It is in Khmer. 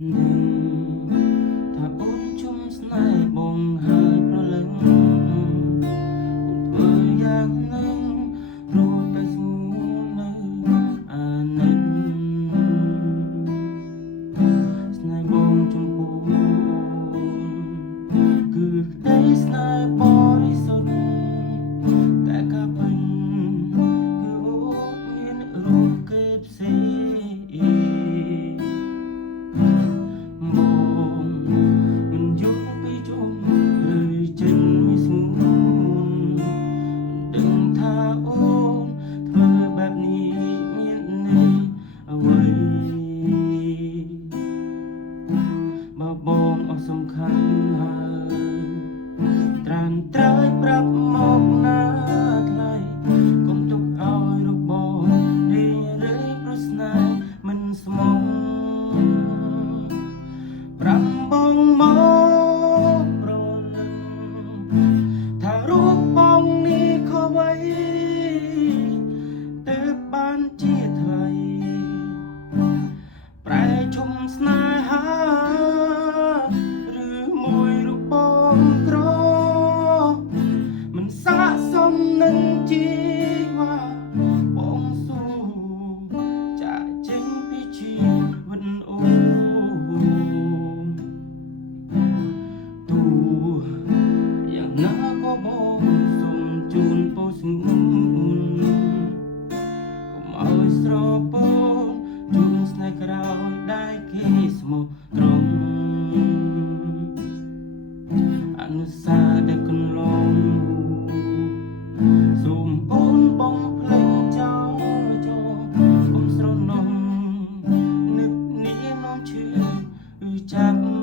នឹងថាអូនជុំស្នេហ៍បងហើយប្រលឹងអូនធ្វើយ៉ាងនឹងរួចតែស្ងួននៅអាណិនស្នេហ៍បងចំពោះអូនគឺក្តីស្នេហ៍បរិសុទ្ធតែការពេញគឺអូនមានរូបគេផ្សេងបើបងអស់សំខាន់ហើយត្រានត្រើយប្រាប់មកណាថ្លៃកុំទុកឲ្យរបរីរឿយប្រស្នេហ៍មិនស្មងប្រាំបងមកប្រលឹងថារូបបងនេះខុសអ្វីទើបបានជាថ្លៃប្រែជុំស្នេហានឹងជីវ៉ាបងសូចាក់ចេញពីជីវិតអូនទូយ៉ាងណាក៏បងសូមជូនពោស្ងួនកុំឲ្យស្រពូនជូនស្នេហ៍ក្រោយដែលគេស្មោះត្រង់អនុស្សាវរីយ៍ដែលកន្លងសូមអូនបងភ្លេចចោលកុំស្រណោះនឹកនានាំឈឺចាប់